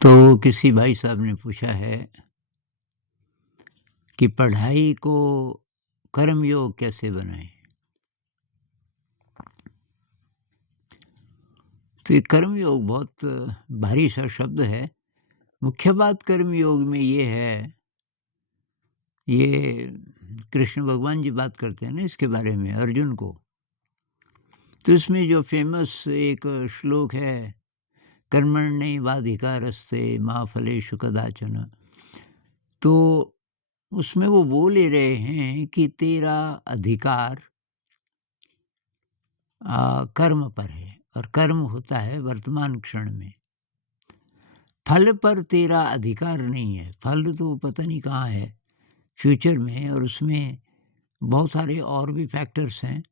तो किसी भाई साहब ने पूछा है कि पढ़ाई को कर्मयोग कैसे बनाएँ? तो ये कर्मयोग बहुत भारी सा शब्द है। मुख्य बात कर्मयोग में ये है, ये कृष्ण भगवान जी बात करते हैं ना इसके बारे में अर्जुन को। तो इसमें जो फ़ेमस एक श्लोक है, कर्मण्येवाधिकारस्ते मा फलेषु कदाचन। तो उसमें वो बोल ही रहे हैं कि तेरा अधिकार कर्म पर है और कर्म होता है वर्तमान क्षण में। फल पर तेरा अधिकार नहीं है, फल तो पता नहीं कहाँ है फ्यूचर में, और उसमें बहुत सारे और भी फैक्टर्स हैं।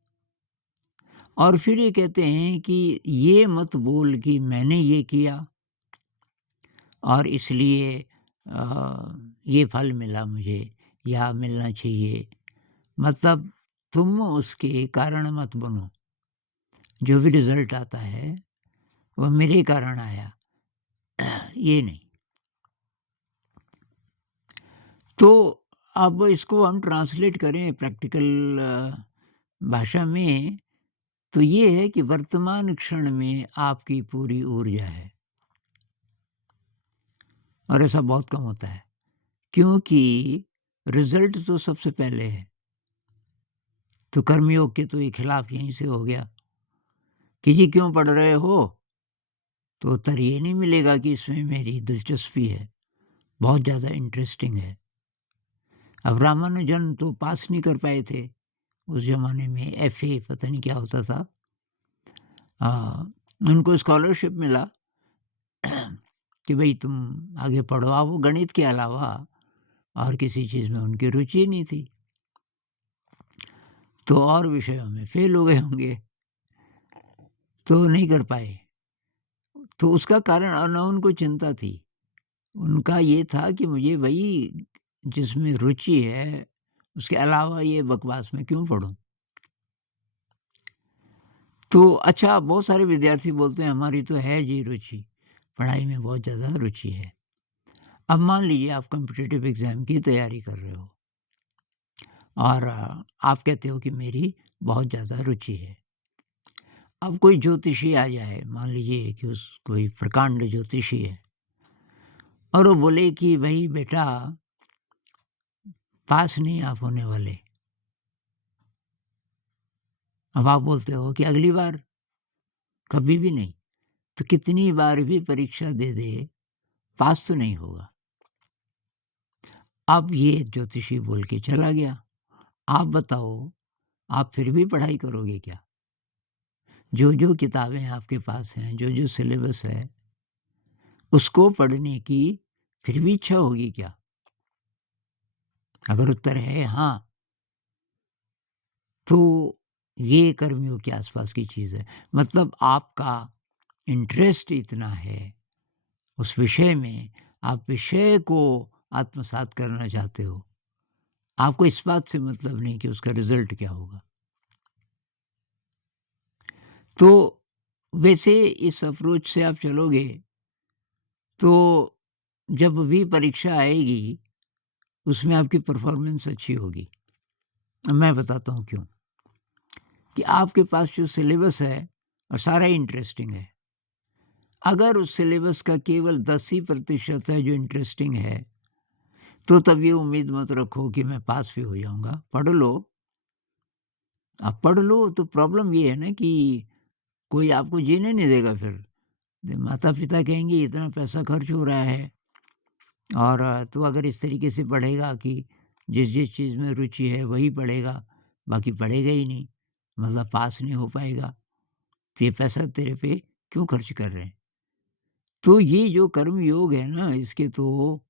और फिर ये कहते हैं कि ये मत बोल कि मैंने ये किया और इसलिए ये फल मिला मुझे या मिलना चाहिए। मतलब तुम उसके कारण मत बनो, जो भी रिज़ल्ट आता है वह मेरे कारण आया, ये नहीं। तो अब इसको हम ट्रांसलेट करें प्रैक्टिकल भाषा में, तो ये है कि वर्तमान क्षण में आपकी पूरी ऊर्जा है और ऐसा बहुत कम होता है, क्योंकि रिज़ल्ट तो सबसे पहले है। तो कर्मयोग के तो ये खिलाफ यहीं से हो गया कि जी क्यों पढ़ रहे हो? तो उत्तर ये नहीं मिलेगा कि इसमें मेरी दिलचस्पी है, बहुत ज़्यादा इंटरेस्टिंग है। अब रामानुजन तो पास नहीं कर पाए थे उस ज़माने में, एफए पता नहीं क्या होता था। उनको स्कॉलरशिप मिला कि भई तुम आगे पढ़ो। अब वो गणित के अलावा और किसी चीज़ में उनकी रुचि नहीं थी, तो और विषयों में फ़ेल हो गए होंगे, तो नहीं कर पाए। तो उसका कारण, और ना उनको चिंता थी, उनका ये था कि मुझे वही जिसमें रुचि है, उसके अलावा ये बकवास मैं क्यों पढूँ? तो अच्छा, बहुत सारे विद्यार्थी बोलते हैं हमारी तो है जी रुचि, पढ़ाई में बहुत ज़्यादा रुचि है। अब मान लीजिए आप कॉम्पिटिटिव एग्ज़ाम की तैयारी कर रहे हो और आप कहते हो कि मेरी बहुत ज़्यादा रुचि है। अब कोई ज्योतिषी आ जाए, मान लीजिए कि कोई प्रकांड ज्योतिषी है और वो बोले कि भई बेटा पास नहीं आप होने वाले। अब आप बोलते हो कि अगली बार कभी भी नहीं, तो कितनी बार भी परीक्षा दे दे, पास तो नहीं होगा। अब ये ज्योतिषी बोल के चला गया। आप बताओ, आप फिर भी पढ़ाई करोगे क्या? जो किताबें आपके पास हैं, जो सिलेबस है, उसको पढ़ने की फिर भी इच्छा होगी क्या? अगर उत्तर है हाँ, तो ये कर्मियों के आसपास की चीज़ है। मतलब आपका इंटरेस्ट इतना है उस विषय में, आप विषय को आत्मसात करना चाहते हो। आपको इस बात से मतलब नहीं कि उसका रिज़ल्ट क्या होगा। तो वैसे इस अप्रोच से आप चलोगे, तो जब भी परीक्षा आएगी, उसमें आपकी परफ़ॉर्मेंस अच्छी होगी। अब मैं बताता हूँ क्यों? कि आपके पास जो सिलेबस है सारा इंटरेस्टिंग है। अगर उस सिलेबस का केवल 10 ही प्रतिशत है जो इंटरेस्टिंग है, तो तब ये उम्मीद मत रखो कि मैं पास भी हो जाऊँगा। पढ़ लो, आप पढ़ लो, तो प्रॉब्लम ये है ना कि कोई आपको जीने नहीं देगा फिर। माता-पिता कहेंगे इतना पैसा खर्च हो रहा है और तू अगर इस तरीके से पढ़ेगा कि जिस-जिस चीज़ में रुचि है वही पढ़ेगा, बाकी पढ़ेगा ही नहीं, मतलब पास नहीं हो पाएगा, तो ये पैसा तेरे पे क्यों खर्च कर रहे हैं? तो ये जो कर्म योग है ना, इसके तो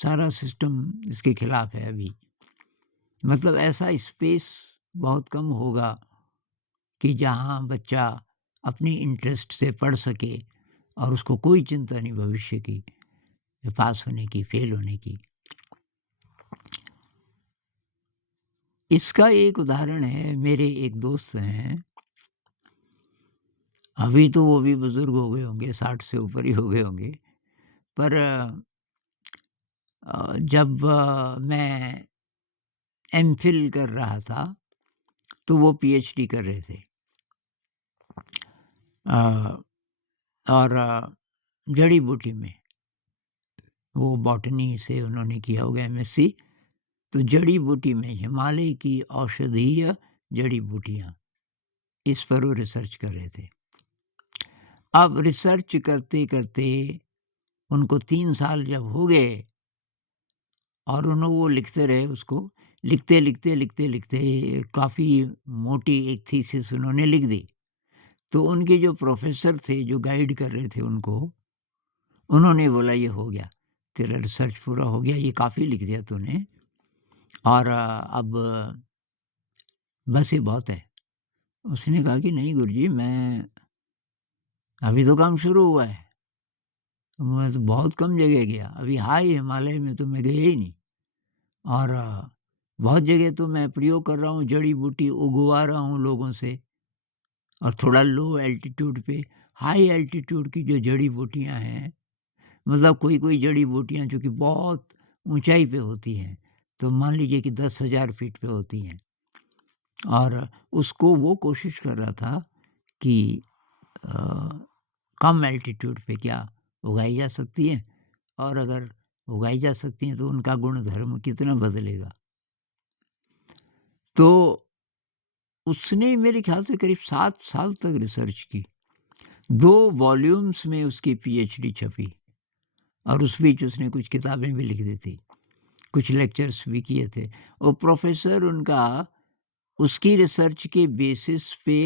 सारा सिस्टम इसके खिलाफ है अभी। मतलब ऐसा स्पेस बहुत कम होगा कि जहाँ बच्चा अपनी इंटरेस्ट से पढ़ सके और उसको कोई चिंता नहीं भविष्य की, पास होने की, फेल होने की। इसका एक उदाहरण है, मेरे एक दोस्त हैं, अभी तो वो भी बुज़ुर्ग हो गए होंगे, 60 से ऊपर ही हो गए होंगे। पर जब मैं एमफ़िल कर रहा था, तो वो पीएचडी कर रहे थे। अ, और जड़ी-बूटी में, वो बॉटनी से उन्होंने किया होगा एमएससी। तो जड़ी-बूटी में हिमालय की औषधीय जड़ी-बूटियाँ, इस पर वो रिसर्च कर रहे थे। अब रिसर्च करते-करते उनको 3 साल जब हो गए और वो लिखते रहे उसको, लिखते काफ़ी मोटी एक थीसिस उन्होंने लिख दी। तो उनके जो प्रोफ़ेसर थे, जो गाइड कर रहे थे उनको, उन्होंने बोला, "ये हो गया, तेरा रिसर्च पूरा हो गया, ये काफ़ी लिख दिया तूने और अब बस ये बहुत है।" उसने कहा कि, "नहीं गुरुजी, मैं अभी तो काम शुरू हुआ है, मैं तो बहुत कम जगह गया, अभी हाई हिमालय में तो मैं गया ही नहीं और बहुत जगह तो मैं प्रयोग कर रहा हूँ, जड़ी-बूटी उगवा रहा हूँ लोगों से और थोड़ा लो एल्टीट्यूड पे, हाई एल्टीट्यूड की जो जड़ी-बूटियाँ हैं, मतलब कोई-कोई जड़ी-बूटियाँ जो कि बहुत ऊँचाई पे होती हैं, तो मान लीजिए कि 10,000 फीट पे होती हैं और उसको वो कोशिश कर रहा था कि अ, कम एल्टीट्यूड पे क्या उगाई जा सकती हैं और अगर उगाई जा सकती हैं तो उनका गुण-धर्म कितना बदलेगा। तो उसने मेरे ख़्याल से करीब 7 साल तक रिसर्च की। 2 वॉल्यूम्स में उसकी पीएचडी छपी और उस बीच उसने कुछ किताबें भी लिख दी थी, कुछ लेक्चर्स भी किए थे। वो प्रोफ़ेसर उनका उसकी रिसर्च के बेसिस पे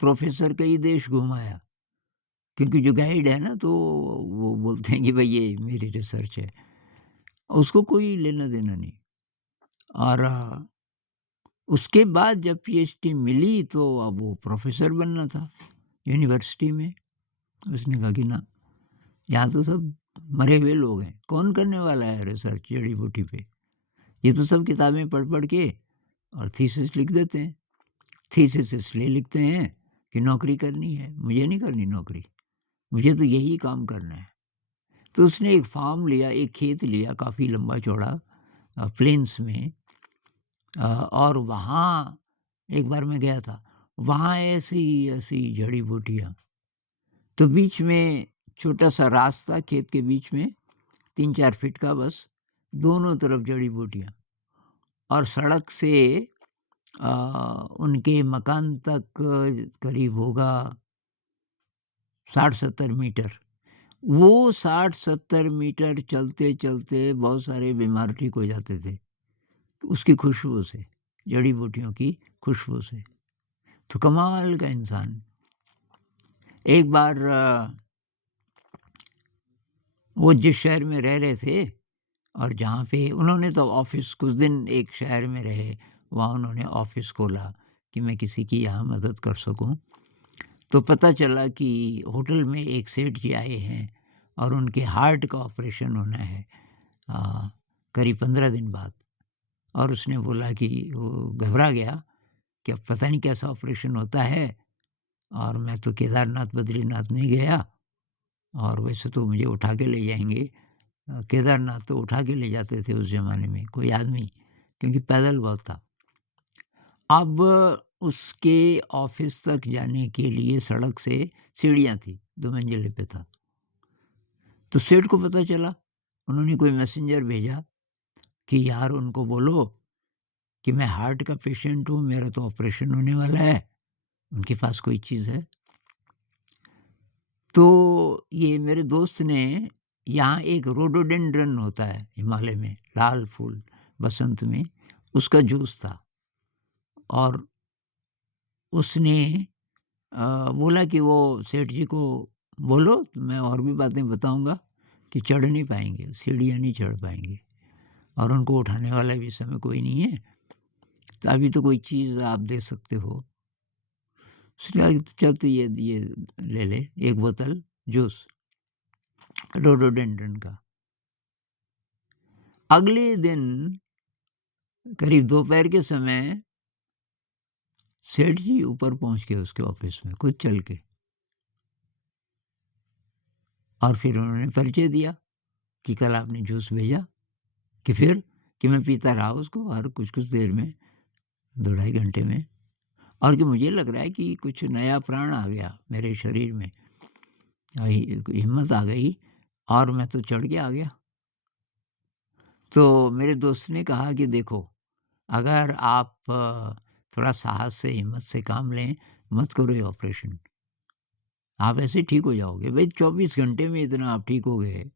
प्रोफ़ेसर कई देश घुमाया, क्योंकि जो गाइड है ना तो वो बोलते हैं कि भई ये मेरी रिसर्च है। उसको कोई लेना-देना नहीं और उसके बाद जब पीएचडी मिली तो अब वो प्रोफ़ेसर बनना था यूनिवर्सिटी में। उसने कहा कि ना, यहाँ तो सब मरे हुए लोग हैं, कौन करने वाला है रिसर्च जड़ी-बूटी पे? ये तो सब किताबें पढ़-पढ़ के और थीसिस लिख देते हैं। थीसिस इसलिए लिखते हैं कि नौकरी करनी है, मुझे नहीं करनी नौकरी, मुझे तो यही काम करना है। तो उसने एक फ़ार्म लिया, एक खेत लिया काफ़ी लंबा-चौड़ा प्लेन्स में और वहाँ एक बार मैं गया था, वहाँ ऐसी-ऐसी जड़ी-बूटियाँ, तो बीच में छोटा-सा रास्ता खेत के बीच में 3-4 फीट का बस, दोनों तरफ जड़ी-बूटियाँ और सड़क से अ, उनके मकान तक करीब होगा 60-70 मीटर। वो 60-70 मीटर चलते-चलते बहुत सारे बीमार ठीक हो जाते थे, उसकी खुशबू से, जड़ी-बूटियों की खुशबू से। तो कमाल का इंसान। एक बार वो जिस शहर में रह रहे थे और जहाँ पे उन्होंने तो ऑफ़िस कुछ दिन एक शहर में रहे, वहाँ उन्होंने ऑफ़िस खोला कि मैं किसी की यहाँ मदद कर सकूँ। तो पता चला कि होटल में एक सेठ जी आए हैं और उनके हार्ट का ऑपरेशन होना है अ, करीब 15 दिन बाद और उसने बोला कि वो घबरा गया कि अब पता नहीं कैसा ऑपरेशन होता है और मैं तो केदारनाथ, बद्रीनाथ नहीं गया और वैसे तो मुझे उठा के ले जाएँगे। केदारनाथ तो उठा के ले जाते थे उस ज़माने में कोई आदमी, क्योंकि पैदल बहुत था। अब उसके ऑफ़िस तक जाने के लिए सड़क से सीढ़ियाँ थी, 2 मंजिले पे था। तो सेठ को पता चला, उन्होंने कोई मैसेंजर भेजा कि यार उनको बोलो कि मैं हार्ट का पेशेंट हूँ, मेरा तो ऑपरेशन होने वाला है, उनके पास कोई चीज़ है। तो ये मेरे दोस्त ने यहाँ एक रोडोडेंड्रन होता है हिमालय में, लाल फूल बसंत में, उसका जूस था और उसने बोला कि वो सेठ जी को बोलो मैं और भी बातें बताऊँगा कि चढ़ नहीं पाएँगे, सीढ़ियाँ नहीं चढ़ पाएँगे और उनको उठाने वाला भी इस समय कोई नहीं है, तो अभी तो कोई चीज़ आप दे सकते हो। उसने कहा कि चल तू ये ले ले 1 बोतल जूस रोडोडेंड्रन का। अगले दिन करीब दोपहर के समय सेठ जी ऊपर पहुँच गए उसके ऑफ़िस में खुद चल के और फिर उन्होंने परिचय दिया। कि कल आपने जूस भेजा, कि फिर कि मैं पीता रहा उसको हर कुछ-कुछ देर में, 2 ढाई घंटे में, और कि मुझे लग रहा है कि कुछ नया प्राण आ गया मेरे शरीर में। हिम्मत आ गई और मैं तो चढ़ के आ गया। तो मेरे दोस्त ने कहा कि देखो, अगर आप थोड़ा साहस से, हिम्मत से काम लें, मत करो ये ऑपरेशन। आप ऐसे ही ठीक हो जाओगे। भई 24 घंटे में इतना आप ठीक हो गए।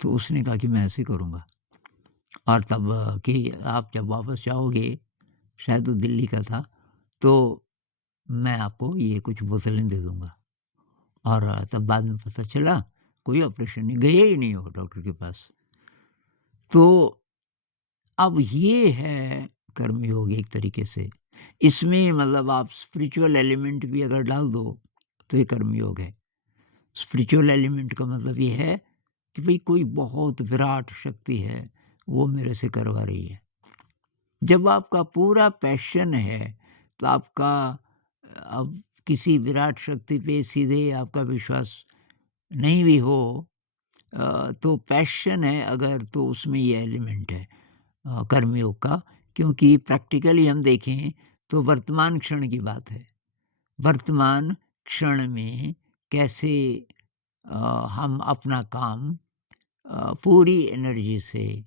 तो उसने कहा कि मैं ऐसे ही करूँगा, और तब कि आप जब वापस जाओगे, शायद वो दिल्ली का था, तो मैं आपको ये कुछ बोतलें दे दूँगा। और तब बाद में पता चला कोई ऑपरेशन नहीं, गए ही नहीं वो डॉक्टर के पास। तो अब ये है कर्मयोग एक तरीके से। इसमें मतलब आप स्पिरिचुअल एलिमेंट भी अगर डाल दो, तो ये कर्मयोग है। स्पिरिचुअल एलिमेंट का मतलब ये है कि भई कोई बहुत विराट शक्ति है, वो मेरे से करवा रही है। जब आपका पूरा पैशन है, तो आपका अब किसी विराट शक्ति पे सीधे आपका विश्वास नहीं भी हो, तो पैशन है अगर, तो उसमें ये एलिमेंट है कर्मयोग का। क्योंकि प्रैक्टिकली हम देखें तो वर्तमान क्षण की बात है। वर्तमान क्षण में कैसे हम अपना काम पूरी एनर्जी से,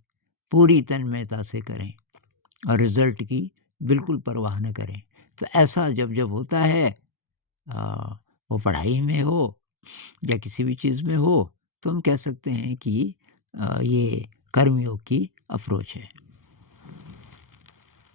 पूरी तन्मयता से करें और रिज़ल्ट की बिल्कुल परवाह न करें। तो ऐसा जब होता है, अ, वो पढ़ाई में हो या किसी भी चीज़ में हो, तो हम कह सकते हैं कि ये कर्मयोग की अप्रोच है।